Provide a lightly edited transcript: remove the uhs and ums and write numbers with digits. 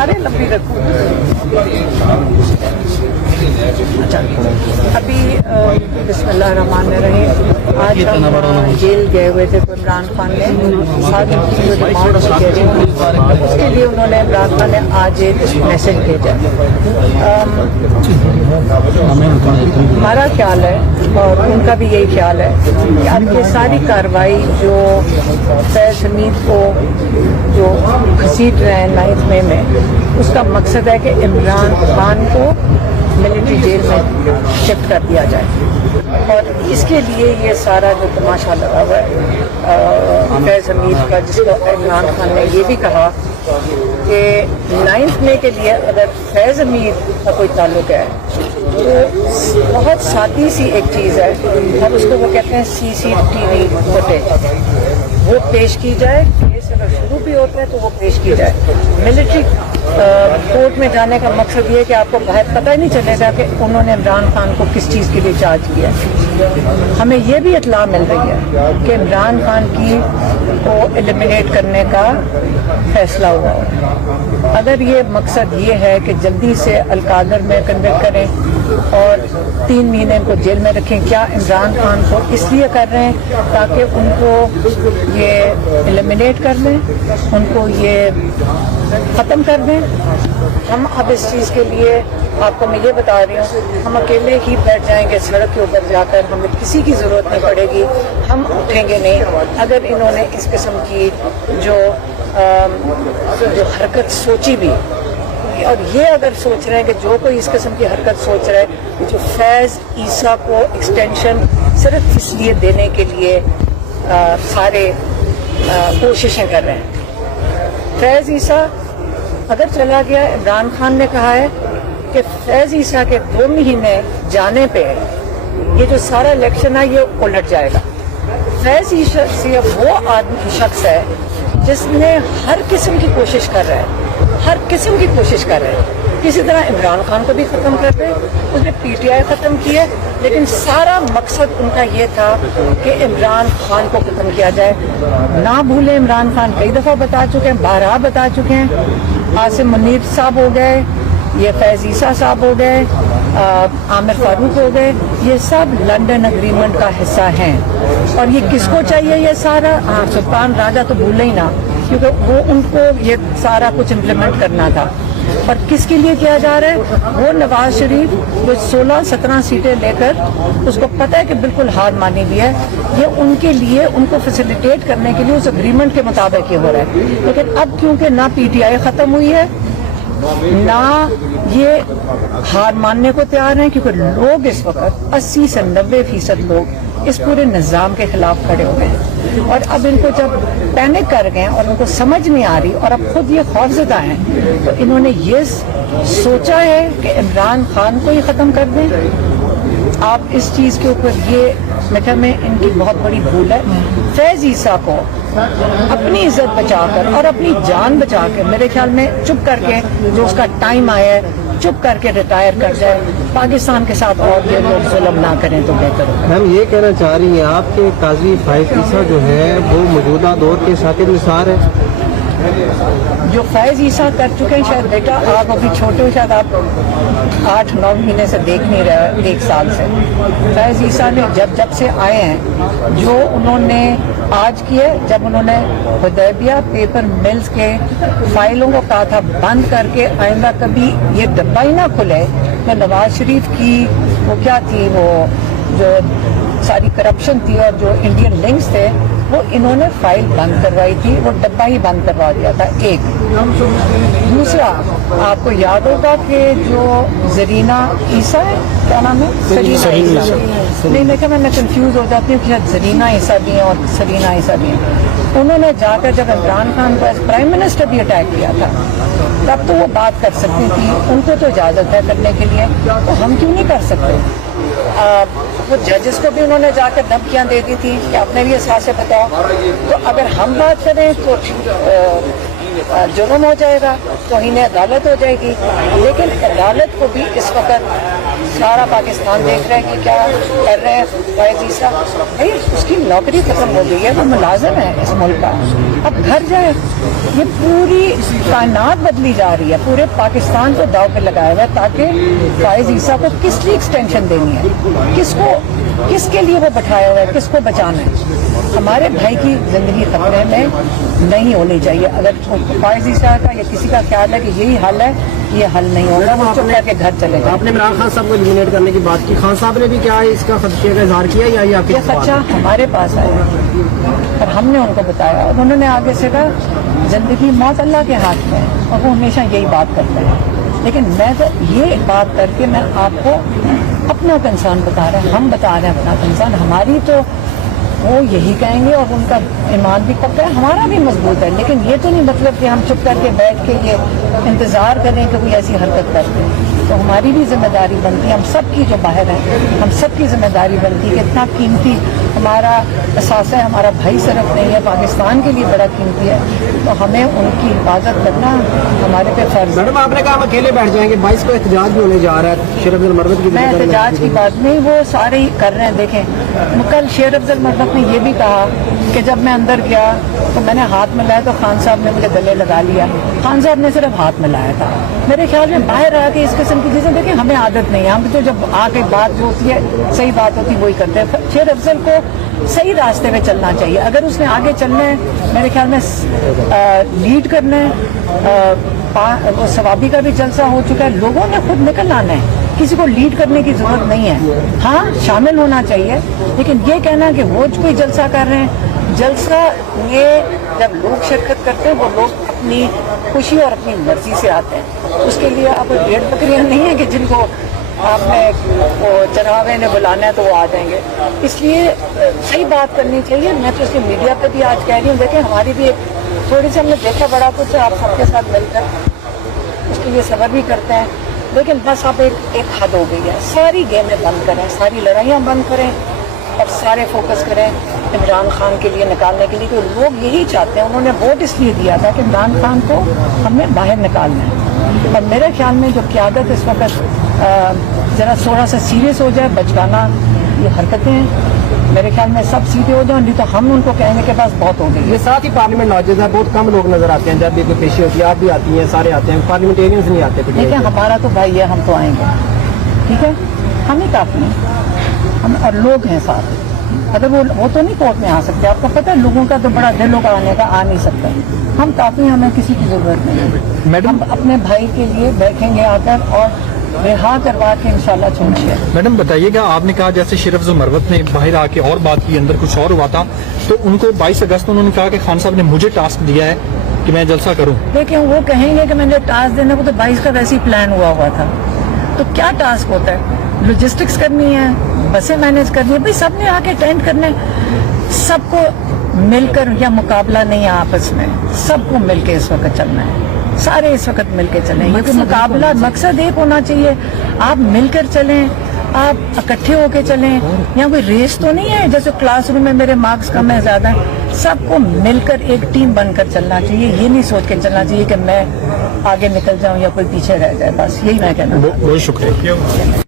अरे लंबी रखो। अभी बिस्मिल्लाहिर्रहमानिर्रहीम, आज हम जेल गए हुए थे। इमरान खान ने आज उनकी जो डिमांड उसके लिए उन्होंने इमरान खान ने आज एक मैसेज भेजा। हमारा ख्याल है और उनका भी यही ख्याल है कि अब ये सारी कार्रवाई जो फैज़ हमीद को जो घसीट रहे हैं 9th मई में, उसका मकसद है कि इमरान खान को मिलिट्री जेल में शिफ्ट कर दिया जाए। और इसके लिए ये सारा जो तमाशा लगा हुआ है फैज़ हमीद का, जिसको इमरान खान ने ये भी कहा कि 9th मई के लिए अगर फैज़ हमीद का कोई ताल्लुक है तो बहुत सादी सी एक चीज़ है, और उसको वो कहते हैं CCTV फुटेज, वो पेश की जाए। केस अगर शुरू भी होता है तो वो पेश की जाए। मिलिट्री कोर्ट में जाने का मकसद ये है कि आपको बाहर पता ही नहीं चलेगा कि उन्होंने इमरान खान को किस चीज़ के लिए चार्ज किया। हमें ये भी इत्तला मिल रही है कि इमरान खान को एलिमिनेट करने का फैसला हुआ है। अगर ये मकसद ये है कि जल्दी से अल-कादर में कन्विक्ट करें और 3 महीने को जेल में रखें, क्या इमरान खान को इसलिए कर रहे हैं ताकि उनको ये एलिमिनेट कर दें, उनको ये ख़त्म कर दें? हम अब इस चीज़ के लिए आपको मैं ये बता रही हूँ, हम अकेले ही बैठ जाएंगे सड़क के ऊपर जाकर, हमें किसी की ज़रूरत नहीं पड़ेगी, हम उठेंगे नहीं। अगर इन्होंने इस किस्म की जो हरकत सोची भी, और ये अगर सोच रहे हैं कि जो कोई इस किस्म की हरकत सोच रहा है, जो फैज़ ईसा को एक्सटेंशन सिर्फ इसलिए देने के लिए सारे कोशिशें कर रहे हैं। फैज़ ईसा अगर चला गया, इमरान खान ने कहा है कि फैज़ ईसा के 2 महीने जाने पे ये जो सारा इलेक्शन है ये उलट जाएगा। फैज़ ईसा वो आदमी शख्स है जिसने हर किस्म की कोशिश कर रहा है, हर किस्म की कोशिश कर रहे हैं। किसी तरह इमरान खान को भी ख़त्म कर दे, उसने PTI ख़त्म किया, लेकिन सारा मकसद उनका ये था कि इमरान खान को ख़त्म किया जाए। ना भूलें, इमरान खान कई दफ़ा बता चुके हैं, बारहा बता चुके हैं। आसिम मुनीर साहब हो गए, ये फैज़ ईसा साहब हो गए, आमिर फारूक हो गए, ये सब लंदन एग्रीमेंट का हिस्सा हैं। और ये किसको चाहिए ये सारा? हाँ, सुल्तान राजा तो भूले ही ना, क्योंकि वो उनको ये सारा कुछ इम्प्लीमेंट करना था। और किसके लिए किया जा रहा है? वो नवाज शरीफ जो 16-17 सीटें लेकर, उसको पता है कि बिल्कुल हार मानी हुई है, ये उनके लिए, उनको फैसिलिटेट करने के लिए उस एग्रीमेंट के मुताबिक ये हो रहा है। लेकिन अब क्योंकि ना PTI ख़त्म हुई है, ना ये हार मानने को तैयार हैं, क्योंकि लोग इस वक्त 80 से 90% लोग इस पूरे निज़ाम के खिलाफ खड़े हो गए हैं। और अब इनको जब पैनिक कर गए और उनको समझ नहीं आ रही और अब खुद ये खौफज़दा हैं, तो इन्होंने ये सोचा है कि इमरान खान को ही ख़त्म कर दें। आप इस चीज़ के ऊपर ये मेरे में इनकी बहुत बड़ी भूल है। फैज़ ईसा को अपनी इज्जत बचाकर और अपनी जान बचाकर, मेरे ख्याल में चुप करके, जो उसका टाइम आया है, चुप करके रिटायर कर जाए। पाकिस्तान के साथ और ये लोग जुल्म ना करें तो बेहतर होगा। हम ये कहना चाह रही हैं आपके काजी फैज़ ईसा जो है वो मौजूदा दौर के शाकिर निसार है। जो फैज़ ईसा कर चुके हैं, शायद बेटा आप अभी छोटे हो, शायद आप 8-9 महीने से देख नहीं रहे, 1 साल से। फैज़ ईसा ने जब से आए हैं, जो उन्होंने आज किए, जब उन्होंने हुदैबिया पेपर मिल्स के फाइलों को कहा था बंद करके आइंदा कभी ये डब्बा ही ना खुले, तो नवाज शरीफ की वो क्या थी, वो जो सारी करप्शन थी और जो इंडियन लिंक्स थे, वो इन्होंने फाइल बंद करवाई थी, वो डब्बा ही बंद करवा दिया था। एक दूसरा, आपको याद होगा कि जो ज़रीना ईसा है, क्या नाम है, सरीना ईसा, नहीं देखा, मैं कंफ्यूज हो जाती हूँ कि शायद ज़रीना ईसा भी हैं और सरीना ईसा भी हैं। उन्होंने जाकर जब इमरान खान को एज प्राइम मिनिस्टर भी अटैक किया था, तब तो वो बात कर सकती थी, उनको तो इजाज़त है करने के लिए, तो हम क्यों नहीं कर सकते? वो जजेस को भी उन्होंने जाकर धमकियां दे दी थी कि आपने भी एहसास से बताओ। तो अगर हम बात करें तो जुल्म हो जाएगा, तौहीन अदालत हो जाएगी। लेकिन अदालत को भी इस वक्त सारा पाकिस्तान देख रहा है कि क्या कर रहे हैं फैज ईसा। भाई उसकी नौकरी खत्म हो गई है, वो मुलाजिम है इस मुल्क का, अब घर जाए। ये पूरी कायनात बदली जा रही है, पूरे पाकिस्तान को दाव पे लगाया हुआ है ताकि फैज ईसा को किस लिए एक्सटेंशन देनी है, किसके लिए वो बैठाया हुआ है, किसको बचाना है। हमारे भाई की जिंदगी खतरे में नहीं होनी चाहिए। अगर फैज ईसा का या किसी का ख्याल है कि यही हल है, ये हल नहीं होगा, वो चुप करके घर चले जाए। आपने इमरान खान साहब को एलिमिनेट करने की बात की, खान साहब ने भी क्या इसका खदशे का इजहार किया या ये आपकी ये खदशा हमारे पास आया और हमने उनको बताया और उन्होंने आगे से कहा जिंदगी मौत अल्लाह के हाथ में है और वो हमेशा यही बात करते हैं। लेकिन मैं तो ये बात करके मैं आपको अपना कंसर्न बता रहा है, हम बता रहे हैं अपना कंसर्न। हमारी तो वो यही कहेंगे और उनका ईमान भी पक्का है, हमारा भी मजबूत है। लेकिन ये तो नहीं मतलब कि हम चुप करके बैठ के ये इंतजार करें कि कोई ऐसी हरकत करते हैं। तो हमारी भी जिम्मेदारी बनती है, हम सब की जो बाहर है हम सब की जिम्मेदारी बनती है कि इतना कीमती हमारा असासा है, हमारा भाई सिर्फ नहीं है, पाकिस्तान के लिए बड़ा कीमती है, तो हमें उनकी हिफाजत करना हमारे पे फर्ज है। मैडम आपने कहा हम अकेले बैठ जाएंगे, 22 को एहतजाज भी होने जा रहा है शेर अफजल मरवत की। मैं एहतजाज की बात नहीं, वो सारे ही कर रहे हैं। देखें कल शेर अफजल मरवत ने यह भी कहा कि जब मैं अंदर गया तो मैंने हाथ मिलाया तो खान साहब ने मुझे गले लगा लिया। खान साहब ने सिर्फ हाथ मिलाया था। मेरे ख्याल में बाहर आके इस किस्म की चीजें देखें हमें आदत नहीं है, हम तो जब आके बात जो होती है सही बात होती है वही करते हैं। शेर अफजल को सही रास्ते में चलना चाहिए, अगर उसने आगे चलना है मेरे ख्याल में लीड करना है। वो सवाबी का भी जलसा हो चुका है, लोगों ने खुद निकल आना है, किसी को लीड करने की जरूरत नहीं है। हाँ शामिल होना चाहिए, लेकिन ये कहना कि वो कोई जलसा कर रहे हैं, जलसा ये जब लोग शिरकत करते हैं वो लोग अपनी खुशी और अपनी मर्जी से आते हैं। उसके लिए आप भेड़ बकरियां नहीं है कि जिनको आपने वो चनावे ने बुलाना है तो वो आ जाएंगे। इसलिए सही बात करनी चाहिए। मैं तो इसकी मीडिया पे भी आज कह रही हूँ, देखें हमारी भी एक थोड़ी सी हमने देखा बड़ा कुछ आप सबके साथ मिलकर, उसके लिए सब्र भी करते हैं। लेकिन बस अब एक हद हो गई है, सारी गेमें बंद करें, सारी लड़ाइयाँ बंद करें और सारे फोकस करें इमरान खान के लिए निकालने के लिए, क्योंकि लोग यही चाहते हैं। उन्होंने वोट इसलिए दिया था कि इमरान खान को हमने बाहर निकालना है। और मेरे ख्याल में जो क़यादत इस वक्त ज़रा थोड़ा सा सीरियस हो जाए, बचकाना ये हरकतें हैं, मेरे ख्याल में सब सीधे हो जाए, नहीं तो हम उनको कहने के पास बहुत हो गई। ये साथ ही पार्लियामेंट नौजवान है, बहुत कम लोग नजर आते हैं जब भी कोई पेशी होती है। आप भी आती हैं, सारे आते हैं, पार्लियामेंटेरियंस नहीं आते। ठीक है, हमारा तो भाई है, हम तो आएंगे, ठीक है, हम ही काफी हैं, हम और लोग हैं साथ। अगर वो तो नहीं कोर्ट में आ सकते, आपको पता है लोगों का तो बड़ा दिल होगा आने का, आ नहीं सकता। हम काफी, हमें किसी की जरूरत नहीं है। मैडम हम अपने भाई के लिए बैठेंगे आकर और रिहा करवा के इंशाल्लाह छोड़िए। मैडम बताइएगा, आपने कहा जैसे शेर अफजल मरवत ने बाहर आके और बात की, अंदर कुछ और हुआ था, तो उनको 22 अगस्त को उन्होंने कहा कि खान साहब ने मुझे टास्क दिया है कि मैं जलसा करूं। लेकिन वो कहेंगे कि मैंने टास्क देने को, तो 22 का वैसे ही प्लान हुआ था। तो क्या टास्क होता है? लॉजिस्टिक्स करनी है, बसें मैनेज करनी है, भाई सबने आके अटेंड करना है, सबको मिलकर, या मुकाबला नहीं है आपस में, सबको मिलके इस वक्त चलना है, सारे इस वक्त मिलके चलें, क्योंकि मुकाबला मकसद एक होना चाहिए। आप मिलकर चलें, आप इकट्ठे होके चलें, यहाँ कोई रेस तो नहीं है जैसे क्लासरूम में मेरे मार्क्स कम है ज्यादा है। सबको मिलकर एक टीम बनकर चलना चाहिए, ये नहीं सोच के चलना चाहिए कि मैं आगे निकल जाऊं या कोई पीछे रह जाए। बस यही मैं कहना। बहुत शुक्रिया।